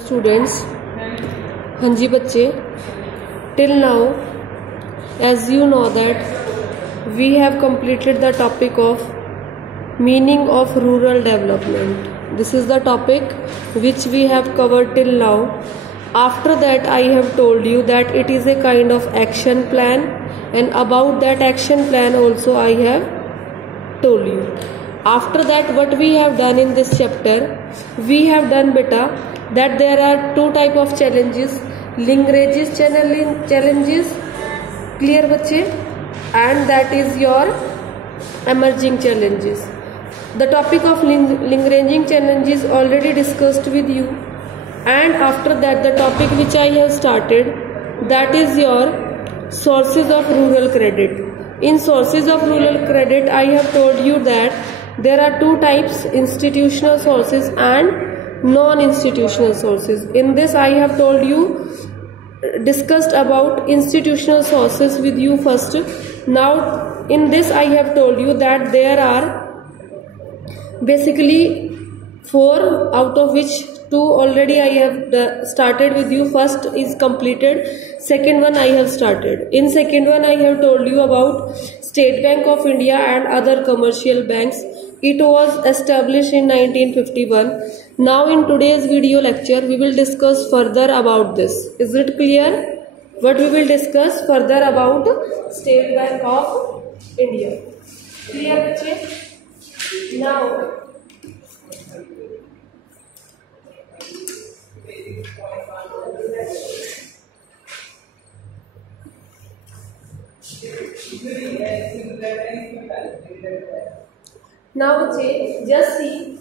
Students, हाँ जी बच्चे, till now as you know that we have completed the topic of meaning of rural development. This is the topic which we have covered till now. After that I have told you that it is a kind of action plan, and about that action plan also I have told you. After that what we have done in this chapter, we have done beta that there are two type of challenges, Lagrange's challenges, clear बच्चे, and that is your emerging challenges. The topic of Lagrange challenges already discussed with you, and after that the topic which I have started, that is your sources of rural credit. In sources of rural credit I have told you that there are two types, institutional sources and non-institutional sources. In this I have told you, discussed about institutional sources with you first. Now in this I have told you that there are basically four, out of which two already I have started with you. First is completed, second one I have started. In second one I have told you about State Bank of India and other commercial banks. It was established in 1951. Now in today's video lecture we will discuss further about this. Is it clear? What we will discuss further about State Bank of India. Clear बच्चे? Now बच्चे just see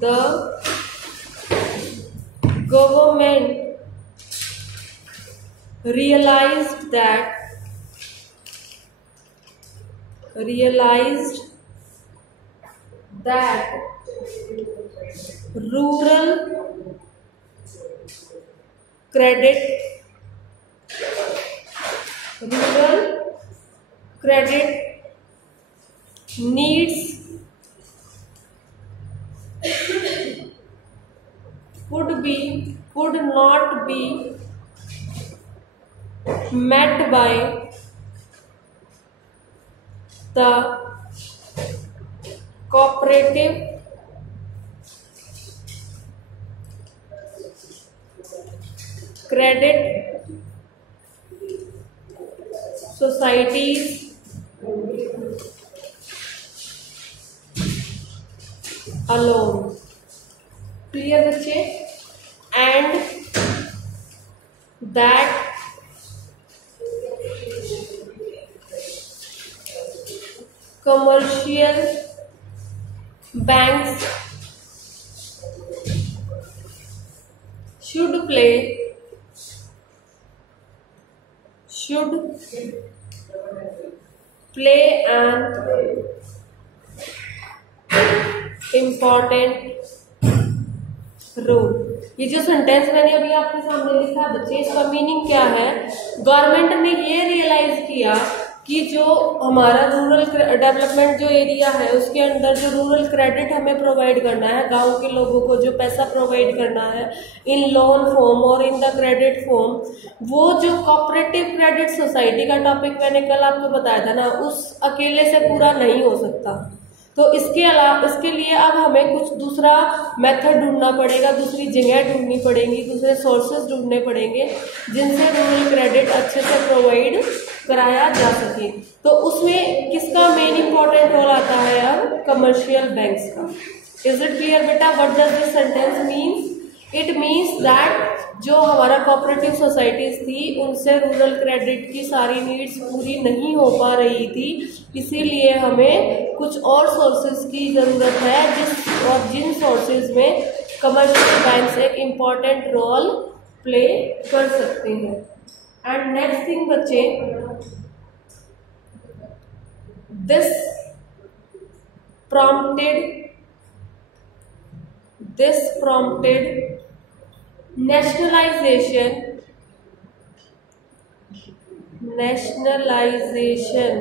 the government realized that rural credit needs could not be met by the cooperative credit societies alone. Clear बच्चे? And that commercial banks should play an important role. ये जो सेंटेंस मैंने अभी आपके सामने लिखा बच्चे, इसका मीनिंग क्या है? गवर्नमेंट ने ये रियलाइज किया कि जो हमारा रूरल डेवलपमेंट जो एरिया है उसके अंदर जो रूरल क्रेडिट हमें प्रोवाइड करना है, गांव के लोगों को जो पैसा प्रोवाइड करना है इन लोन फॉर्म और इन द क्रेडिट फॉर्म, वो जो कोऑपरेटिव क्रेडिट सोसाइटी का टॉपिक मैंने कल आपको बताया था ना, उस अकेले से पूरा नहीं हो सकता. तो इसके लिए अब हमें कुछ दूसरा मेथड ढूंढना पड़ेगा, दूसरी जगह ढूंढनी पड़ेगी, दूसरे सोर्सेज ढूंढने पड़ेंगे जिनसे रूरल क्रेडिट अच्छे से प्रोवाइड कराया जा सके. तो उसमें किसका मेन इंपॉर्टेंट रोल आता है? अब कमर्शियल बैंक्स का. इज इट क्लियर बेटा? What does this sentence means? It means that जो हमारा कोऑपरेटिव सोसाइटीज थी उनसे रूरल क्रेडिट की सारी नीड्स पूरी नहीं हो पा रही थी, इसीलिए हमें कुछ और सोर्सेज की जरूरत है जिन सोर्सेज में कमर्शियल बैंक्स एक इम्पॉर्टेंट रोल प्ले कर सकते हैं. एंड नेक्स्ट थिंग बच्चे, this prompted nationalization nationalization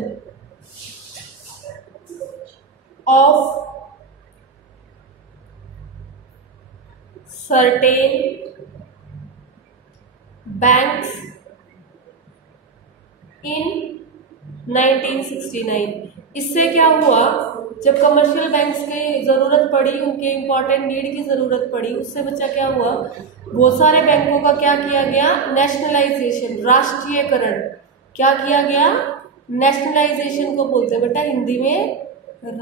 of certain banks in 1969। इससे क्या हुआ, जब कमर्शियल बैंक्स की ज़रूरत पड़ी, उनके इम्पोर्टेंट नीड की ज़रूरत पड़ी, उससे बच्चा क्या हुआ, बहुत सारे बैंकों का क्या किया गया, नेशनलाइजेशन, राष्ट्रीयकरण। क्या किया गया, नेशनलाइजेशन को बोलते हैं बेटा हिंदी में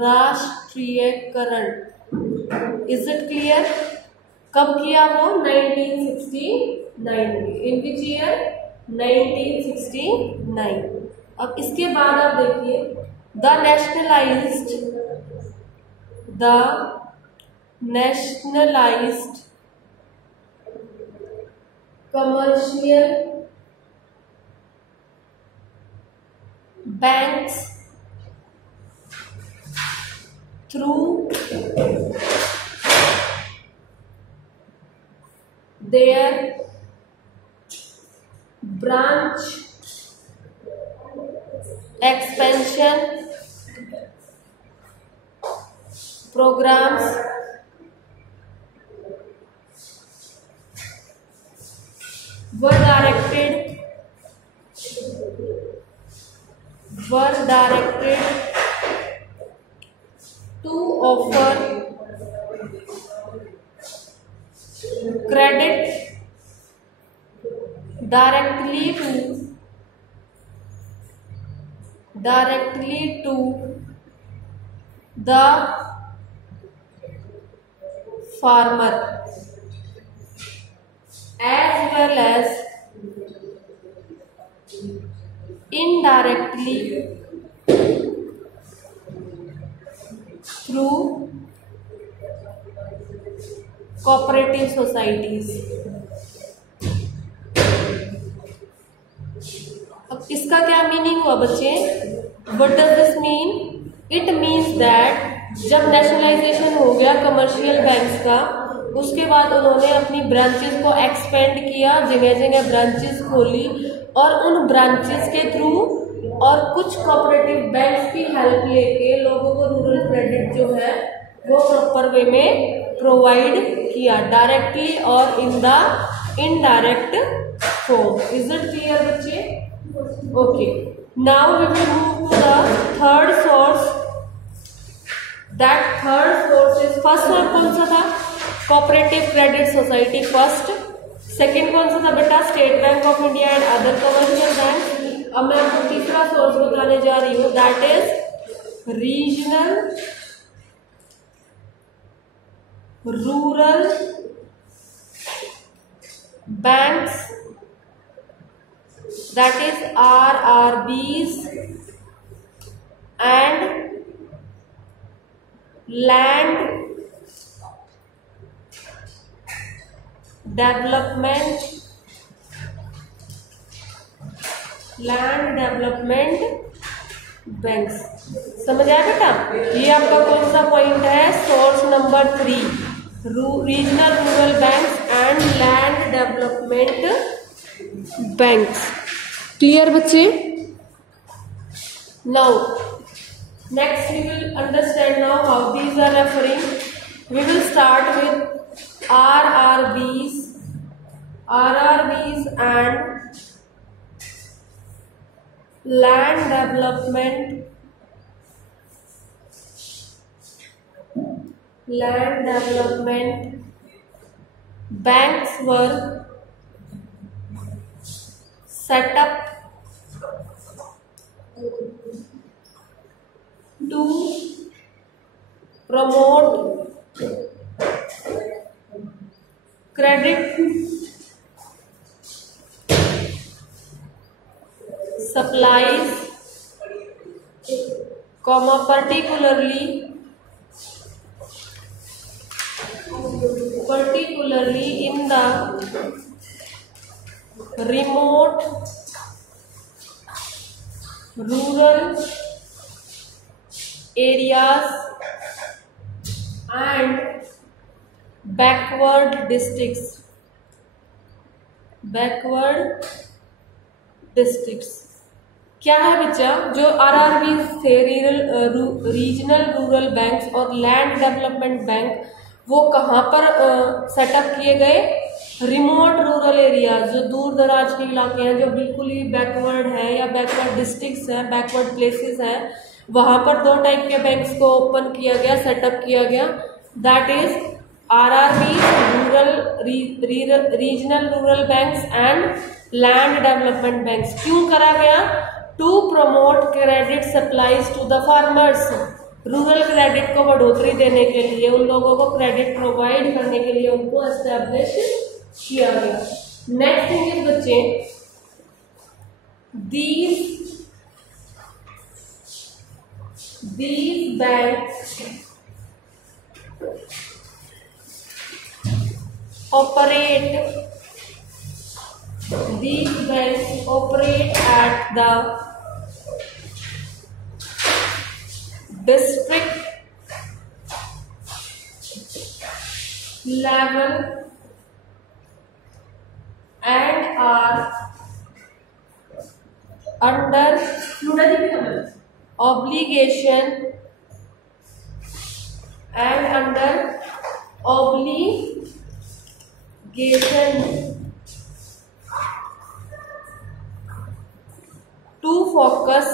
राष्ट्रीयकरण। Is it clear? कब किया वो, 1969 में। इन विच ईयर, 1969। अब इसके बाद आप देखिए, the nationalised commercial banks through their branch expansion programs were directed to offer credit directly to the farmer, as well as indirectly through cooperative societies। अब इसका क्या मीनिंग हुआ बच्चे, what does this mean? It means that जब नेशनलाइजेशन हो गया commercial banks का, उसके बाद उन्होंने अपनी ब्रांचेस को एक्सपेंड किया, जगह जगह ब्रांचेस खोली, और उन ब्रांचेस के थ्रू और कुछ कोऑपरेटिव बैंक्स की हेल्प लेके लोगों को रूरल क्रेडिट जो है वो प्रॉपर वे में प्रोवाइड किया, डायरेक्टली और in the indirect form. Is it clear बच्चे? Okay, now we will move to the third source. That third source is, first source कौन सा था, cooperative credit society first. Second कौन सा था बेटा, State Bank of India and other commercial bank. अब मैं आपको तीसरा सोर्स बताने जा रही हूँ, that is regional rural banks, that is RRBs, and land development banks. समझ आया बेटा? ये आपका कौन सा पॉइंट है, source number 3, regional rural banks and land development banks. Clear बच्चे? Now next we will understand now how these are referring. We will start with RRBs and land development banks were set up to promote credit supplies, particularly in the remote rural areas and backward districts. क्या है बच्चा, जो आरआरबी थे, regional rural banks और land development bank, वो कहाँ पर सेटअप किए गए? रिमोट रूरल एरिया, जो दूर दराज के इलाके हैं, जो बिल्कुल ही बैकवर्ड है या बैकवर्ड डिस्ट्रिक्ट्स हैं, बैकवर्ड प्लेसेस हैं, वहां पर 2 टाइप के बैंक्स को ओपन किया गया, सेटअप किया गया। That is RRB, regional rural banks and land development banks. क्यों करा गया? To promote credit supplies to the farmers, rural credit को बढ़ोतरी देने के लिए, उन लोगों को क्रेडिट प्रोवाइड करने के लिए उनको एस्टेब्लिश किया गया। नेक्स्ट थिंग इज बच्चे, these banks operate at the district level and are under obligation to focus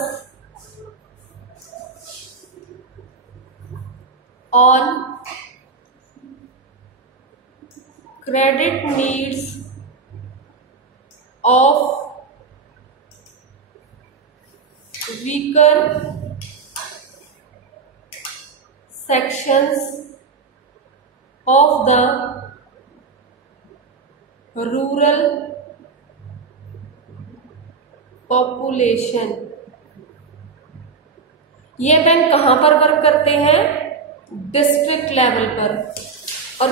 on credit needs of weaker sections of the rural population। ये बैंक कहाँ पर वर्क करते हैं? डिस्ट्रिक्ट लेवल पर। और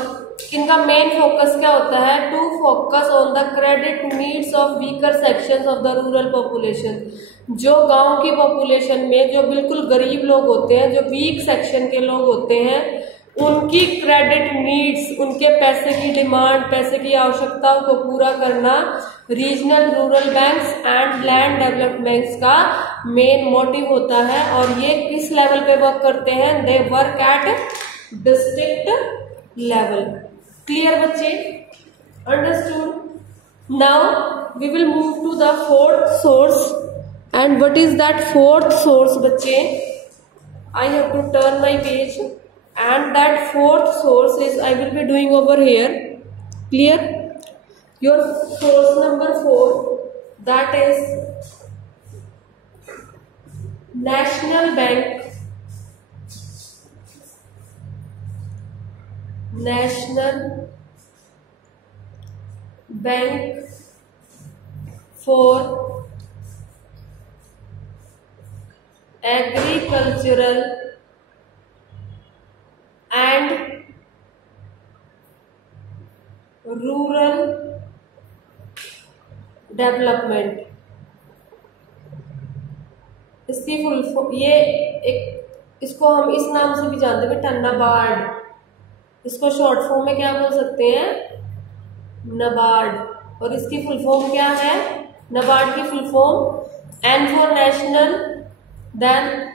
इनका मेन फोकस क्या होता है? To focus on the credit needs of weaker sections of the rural population. जो गांव की पॉपुलेशन में जो बिल्कुल गरीब लोग होते हैं, जो वीक सेक्शन के लोग होते हैं, उनकी क्रेडिट नीड्स, उनके पैसे की डिमांड, पैसे की आवश्यकताओं को पूरा करना regional rural banks and land development banks का मेन मोटिव होता है। और ये किस लेवल पे वर्क करते हैं? They work at district level. Clear बच्चे? Understood? Now we will move to the fourth source. And what is that fourth source बच्चे? I have to turn my page and that fourth source is I will be doing over here. Clear? Your source number 4, that is National Bank for Agricultural and Rural Development। इसकी full form ये एक, इसको हम इस नाम से भी जानते हैं, नबार्ड। इसको शॉर्ट फॉर्म में क्या बोल सकते हैं? नबार्ड। और इसकी फुल फॉर्म क्या है? नबार्ड की full form N for national, then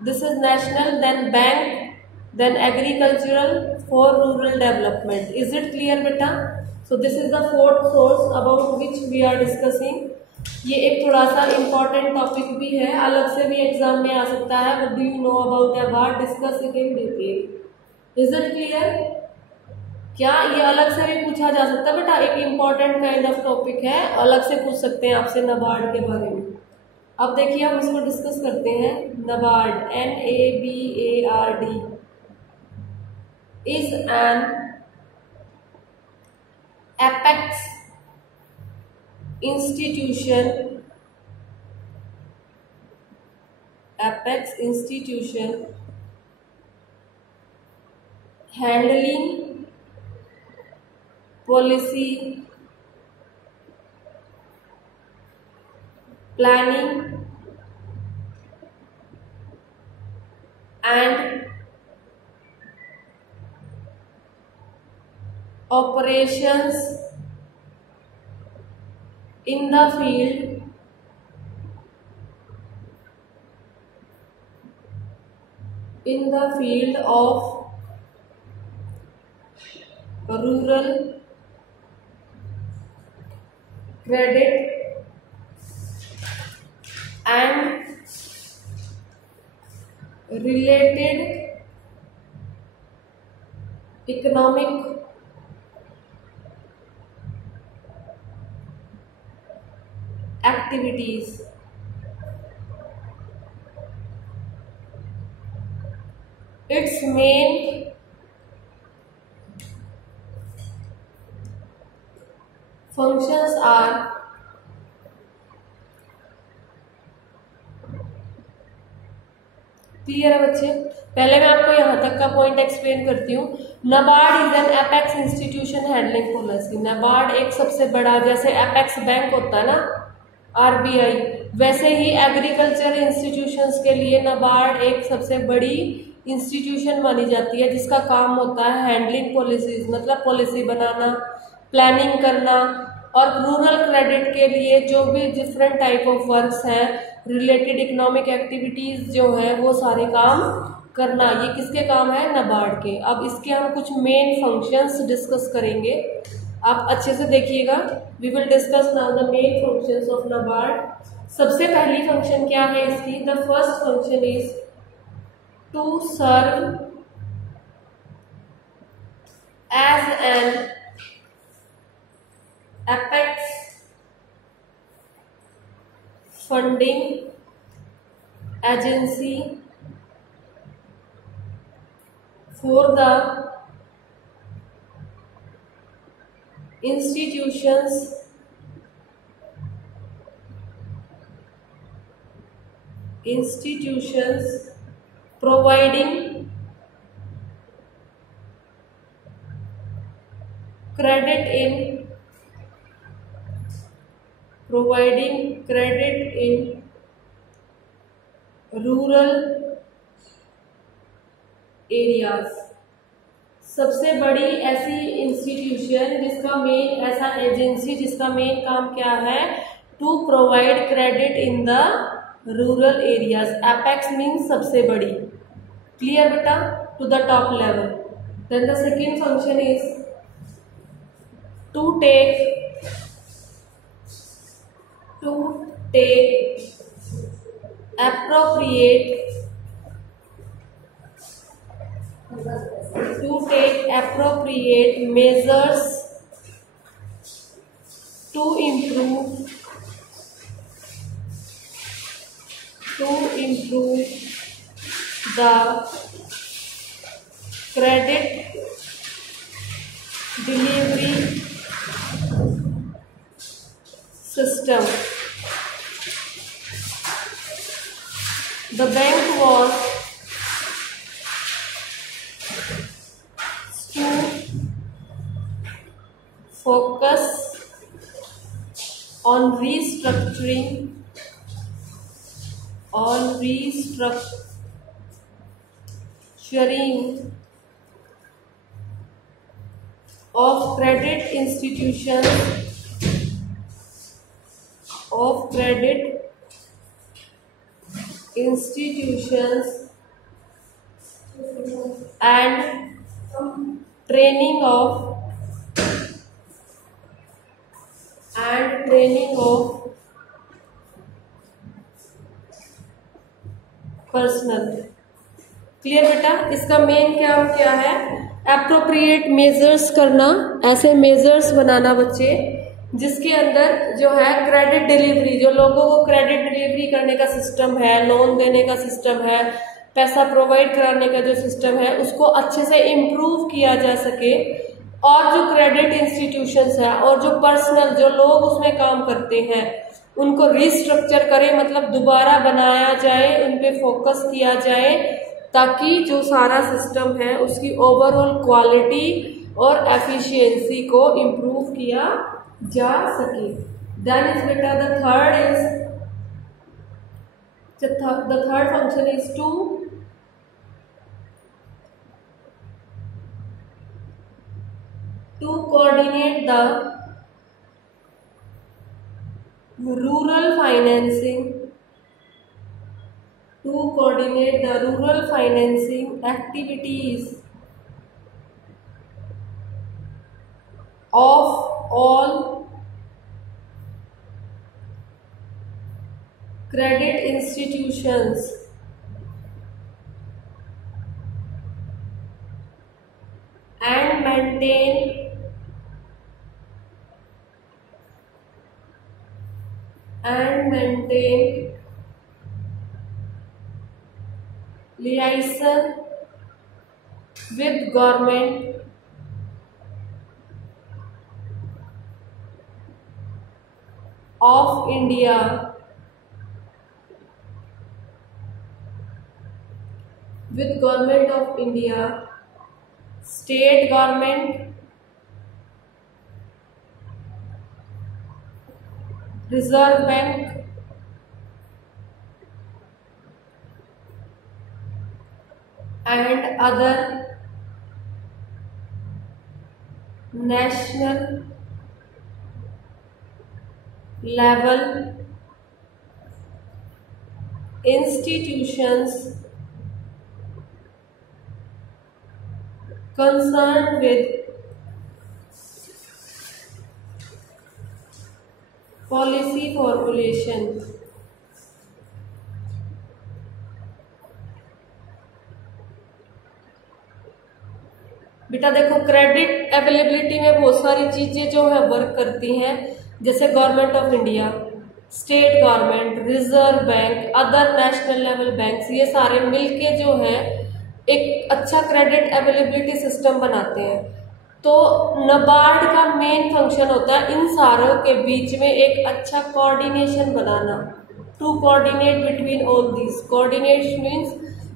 this is national, then bank, then agricultural, for rural development। Is it clear beta? So this is the fourth source about which we are discussing। ये एक थोड़ा सा important topic भी है, अलग से भी एग्जाम में आ सकता है। What do you know about ABARD? Discuss it in detail। Is it clear? क्या ये अलग से भी पूछा जा सकता है बेटा? एक important kind of topic है, अलग से पूछ सकते हैं आपसे NABARD के बारे में। अब देखिए हम इसको डिस्कस करते हैं। NABARD, NABARD is an apex institution handling policy, planning and operations in the field in the field of rural credit and related economic activities. Its main functions are clear है बच्चे। पहले मैं आपको यहाँ तक का पॉइंट एक्सप्लेन करती हूँ। NABARD is an apex institution handling policy. NABARD एक सबसे बड़ा, जैसे एपेक्स बैंक होता है ना आरबीआई, वैसे ही एग्रीकल्चर इंस्टीट्यूशंस के लिए नाबार्ड एक सबसे बड़ी इंस्टीट्यूशन मानी जाती है, जिसका काम होता है हैंडलिंग पॉलिसीज, मतलब पॉलिसी बनाना, प्लानिंग करना, और रूरल क्रेडिट के लिए जो भी डिफरेंट टाइप ऑफ वर्क्स हैं, रिलेटेड इकोनॉमिक एक्टिविटीज जो है, वो सारे काम करना। ये किसके काम है? नाबार्ड के। अब इसके हम कुछ मेन फंक्शंस डिस्कस करेंगे, आप अच्छे से देखिएगा। We will discuss now the main functions of NABARD. सबसे पहली फंक्शन क्या है इसकी? The first function is to serve as an apex funding agency for the institutions providing credit in rural areas. सबसे बड़ी ऐसी इंस्टीट्यूशन जिसका मेन, ऐसा एजेंसी जिसका मेन काम क्या है? To provide credit in the rural areas. Apex means सबसे बड़ी। क्लियर बेटा? To the top level. Then the second function is to take appropriate measures to improve the credit delivery system. The bank was to focus on restructuring of credit institutions and training of personal. Clear बेटा? इसका मेन काम क्या है? Appropriate measures करना, ऐसे मेजर्स बनाना बच्चे जिसके अंदर जो है क्रेडिट डिलीवरी, जो लोगों को क्रेडिट डिलीवरी करने का सिस्टम है, लोन देने का सिस्टम है, पैसा प्रोवाइड कराने का जो सिस्टम है, उसको अच्छे से इम्प्रूव किया जा सके। और जो क्रेडिट इंस्टीट्यूशंस है और जो पर्सनल जो लोग उसमें काम करते हैं, उनको रिस्ट्रक्चर करें, मतलब दोबारा बनाया जाए, उन पे फोकस किया जाए, ताकि जो सारा सिस्टम है उसकी ओवरऑल क्वालिटी और एफिशिएंसी को इम्प्रूव किया जा सके। देन इज बेटा the third function is to coordinate the rural financing to coordinate the rural financing activities of all credit institutions and maintain liaison with government of India, state government, Reserve Bank, and other national level institutions concerned with policy formulation. बेटा देखो, credit availability में बहुत सारी चीजें जो है वर्क करती हैं, जैसे government of India, state government, reserve bank, other national level banks, ये सारे मिलके जो है एक अच्छा क्रेडिट अवेलेबिलिटी सिस्टम बनाते हैं। तो नाबार्ड का मेन फंक्शन होता है इन सारों के बीच में एक अच्छा कोऑर्डिनेशन बनाना, to coordinate between all this. Coordination means,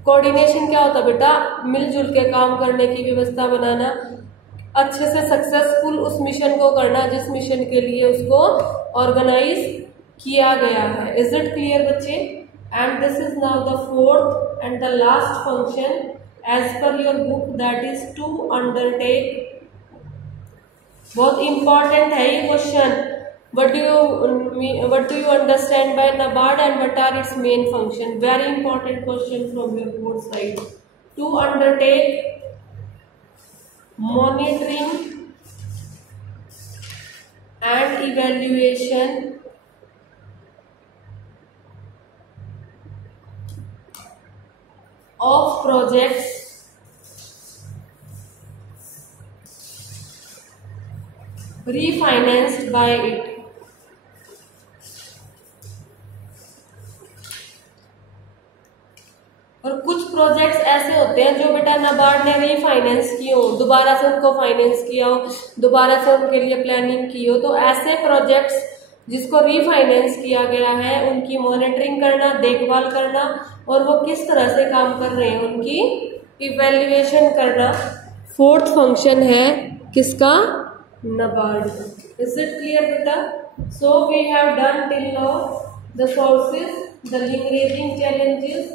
coordination क्या होता है बेटा, मिलजुल के काम करने की व्यवस्था बनाना, अच्छे से सक्सेसफुल उस मिशन को करना जिस मिशन के लिए उसको ऑर्गेनाइज किया गया है। इज इट क्लियर बच्चे? And this is now the fourth and the last function as per your book, that is to undertake. बहुत इंपॉर्टेंट है ये question. What do you understand by NABARD and what are its main function? Very important question from your board side. To undertake monitoring and evaluation of projects refinanced by it. और कुछ प्रोजेक्ट्स ऐसे होते हैं जो बेटा नाबार्ड ने रीफाइनेंस किए हो, दोबारा से उनको फाइनेंस किया हो, दोबारा से उनके लिए प्लानिंग की हो। तो ऐसे प्रोजेक्ट्स जिसको रीफाइनेंस किया गया है उनकी मॉनिटरिंग करना, देखभाल करना और वो किस तरह से काम कर रहे हैं उनकी इवैल्यूएशन करना, फोर्थ फंक्शन है किसका? नाबार्ड। इज इट क्लियर बेटा? So we have done till now the sources, the link raising challenges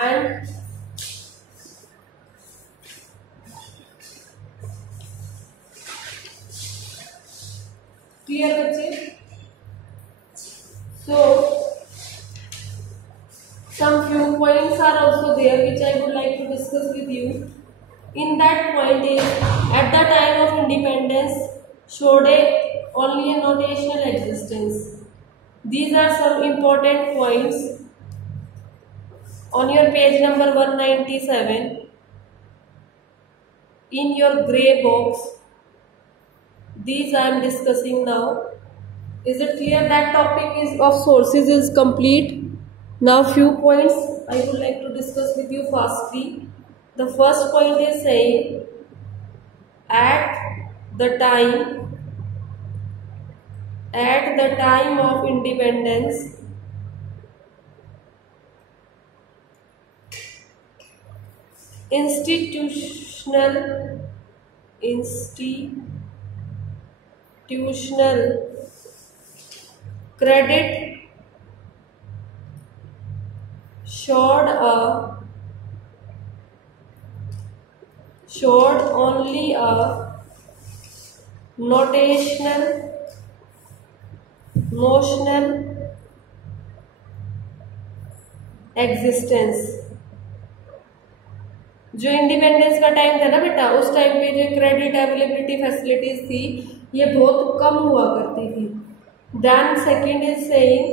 and clear बच्चे? So some few points are also there which I would like to discuss with you. In that point is, at the time of independence showed only a notational existence. These are some important points on your page number 197 in your grey box. These I am discussing now. Is it clear? That topic is of sources is complete. Now few points I would like to discuss with you fastly. The first point is saying at the time of independence institutional credit showed only a notional existence. जो इंडिपेंडेंस का टाइम था ना बेटा, उस टाइम पे जो credit availability facilities थी ये बहुत कम हुआ करती थी। Then second is saying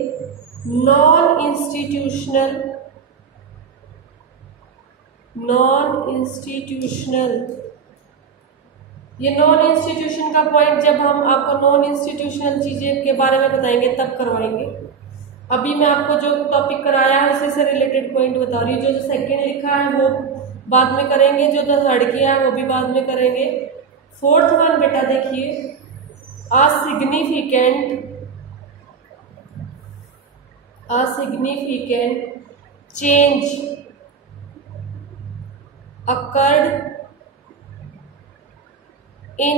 non institutional ये नॉन इंस्टीट्यूशन का पॉइंट जब हम आपको नॉन इंस्टीट्यूशनल चीजें के बारे में बताएंगे तब करवाएंगे। अभी मैं आपको जो टॉपिक कराया है उसी से रिलेटेड पॉइंट बता रही हूँ। जो सेकंड लिखा है वो बाद में करेंगे, जो थर्ड किया है वो भी बाद में करेंगे। फोर्थ वन बेटा देखिए, a significant change occurred in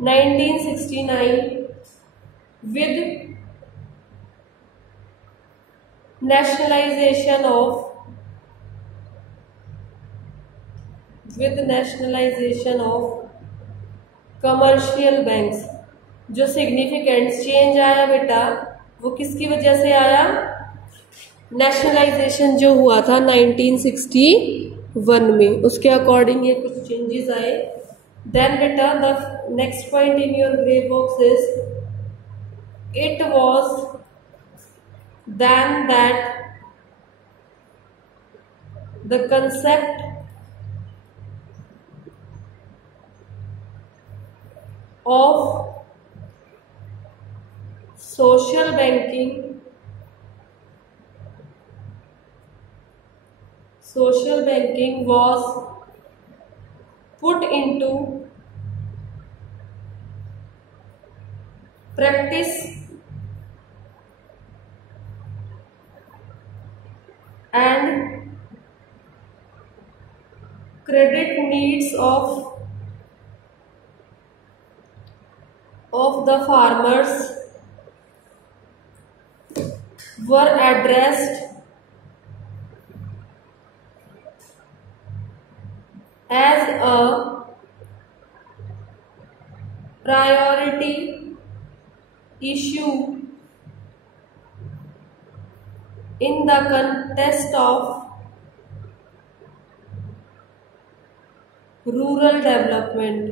1969 with nationalization of commercial banks। जो सिग्निफिकेंट चेंज आया बेटा वो किसकी वजह से आया? नेशनलाइजेशन जो हुआ था 1961 में, उसके अकॉर्डिंग ये कुछ चेंजेस आए। देन बेटा the next point in your grey box is it was then that the concept of social banking was put into practice and credit needs of the farmers were addressed as a priority issue in the context of rural development।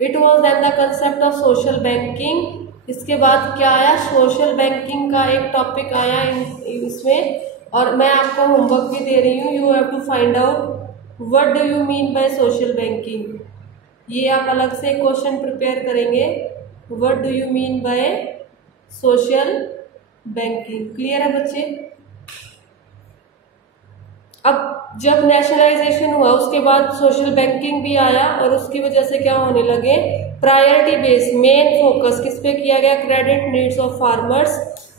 It was then the concept of social banking. इसके बाद क्या आया? Social banking का एक टॉपिक आया इसमें, और मैं आपको होमवर्क भी दे रही हूँ। You have to find out what do you mean by social banking. ये आप अलग से क्वेश्चन प्रिपेयर करेंगे, what do you mean by social banking. Clear है बच्चे? अब जब नेशनलाइजेशन हुआ उसके बाद सोशल बैंकिंग भी आया, और उसकी वजह से क्या होने लगे? प्रायोरिटी बेस मेन फोकस किस पे किया गया? Credit needs of farmers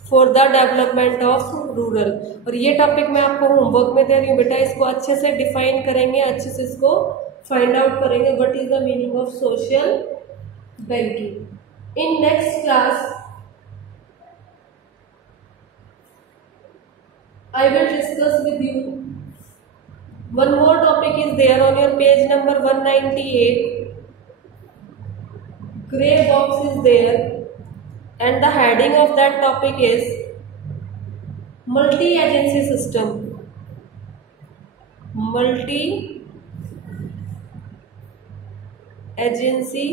for the development of rural. और ये टॉपिक मैं आपको होमवर्क में दे रही हूँ बेटा, इसको अच्छे से डिफाइन करेंगे, अच्छे से इसको फाइंड आउट करेंगे what is the meaning of social banking. In next class I will discuss with you one more topic is there on your page number 198. Gray box is there and the heading of that topic is multi-agency system। multi-agency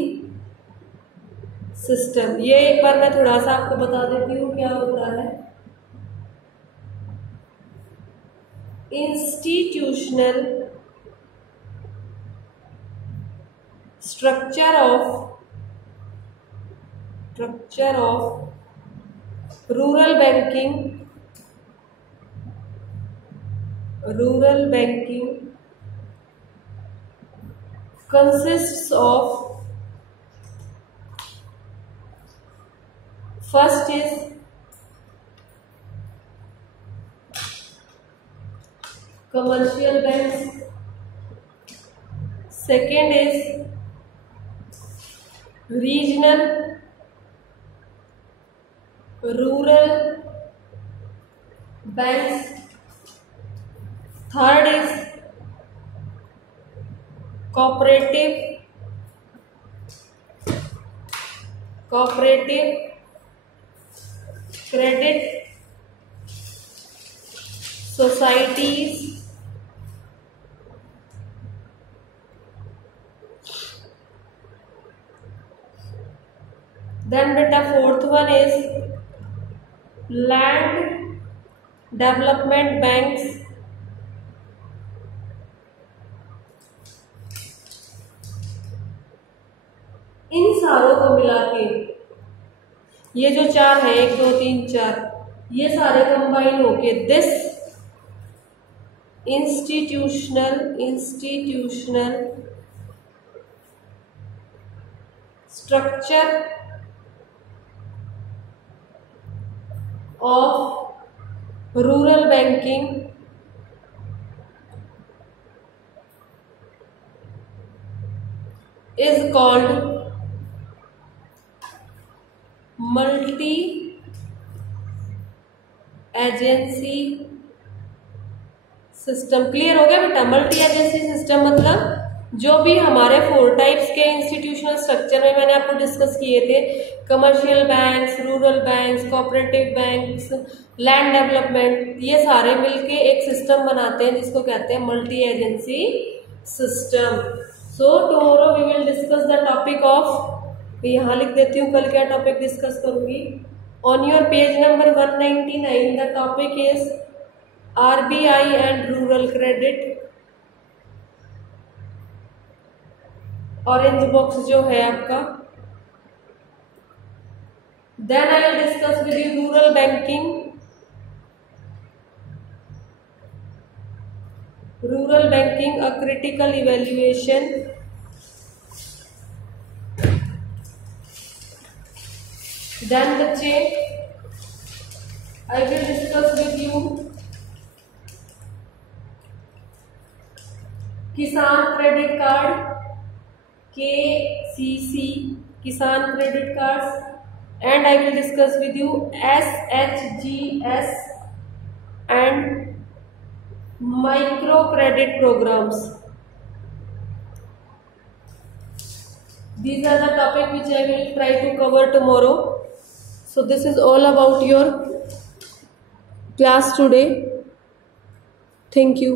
system, ये एक बार मैं थोड़ा सा आपको बता देती हूँ क्या होता है। institutional structure of rural banking consists of first is commercial banks, second is regional rural banks, third is cooperative cooperative credit societies, then beta fourth one is land development banks, इन सारों को मिला के ये जो चार है 1 2 3 4 ये सारे कंबाइन होके this institutional structure of rural banking is called multi agency system. Clear हो गया बेटा? मल्टी एजेंसी सिस्टम मतलब जो भी हमारे 4 टाइप्स के इंस्टीट्यूशनल स्ट्रक्चर में मैंने आपको डिस्कस किए थे, commercial banks, rural banks, cooperative banks, land development, ये सारे मिलके एक सिस्टम बनाते हैं जिसको कहते हैं multi agency system. So tomorrow we will discuss the topic of, यहाँ लिख देती हूँ कल क्या टॉपिक डिस्कस करूंगी। On your page number 199 the topic is RBI and rural credit. Orange box जो है आपका। Then I will discuss with you rural banking, rural banking a critical evaluation. Then बच्चे I will discuss with you Kisan credit card, KCC, Kisan credit cards, and I will discuss with you SHGS and micro credit programs. These are the topic which I will try to cover tomorrow. So this is all about your class today. Thank you.